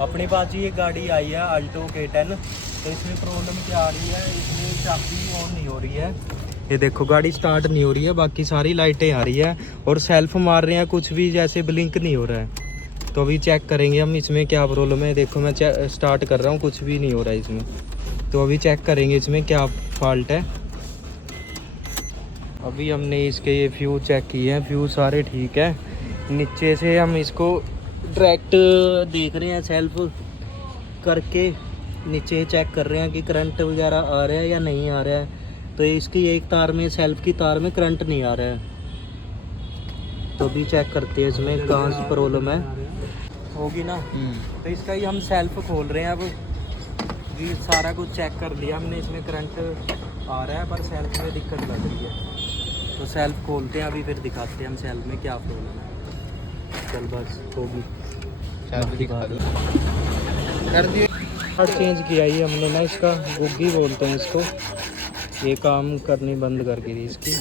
अपने पास ये गाड़ी आई है अल्टो K10। तो इसमें प्रॉब्लम क्या आ रही है, इसमें चाबी ऑन नहीं हो रही है। ये देखो गाड़ी स्टार्ट नहीं हो रही है, बाकी सारी लाइटें आ रही है और सेल्फ मार रहे हैं, कुछ भी जैसे ब्लिंक नहीं हो रहा है। तो अभी चेक करेंगे हम इसमें क्या प्रॉब्लम है। देखो मैं स्टार्ट कर रहा हूँ, कुछ भी नहीं हो रहा है इसमें। तो अभी चेक करेंगे इसमें क्या फॉल्ट है। अभी हमने इसके ये फ्यूज चेक किए हैं, फ्यूज सारे ठीक है। नीचे से हम इसको डायरेक्ट देख रहे हैं, सेल्फ करके नीचे चेक कर रहे हैं कि करंट वगैरह आ रहा है या नहीं आ रहा है। तो इसकी एक तार में, सेल्फ की तार में करंट नहीं आ रहा है। तो अभी चेक करते हैं इसमें कहाँ से प्रॉब्लम है, होगी ना। तो इसका ही हम सेल्फ खोल रहे हैं अब जी। सारा कुछ चेक कर लिया हमने, इसमें करंट आ रहा है पर सेल्फ में दिक्कत लग रही है। तो सेल्फ खोलते हैं अभी, फिर दिखाते हैं हम सेल्फ में क्या प्रॉब्लम है। चल बस होगी कर दिए। हर चेंज किया ही हमने ना, इसका गुग्गी बोलते हैं इसको। ये काम करनी बंद कर दी इसकी।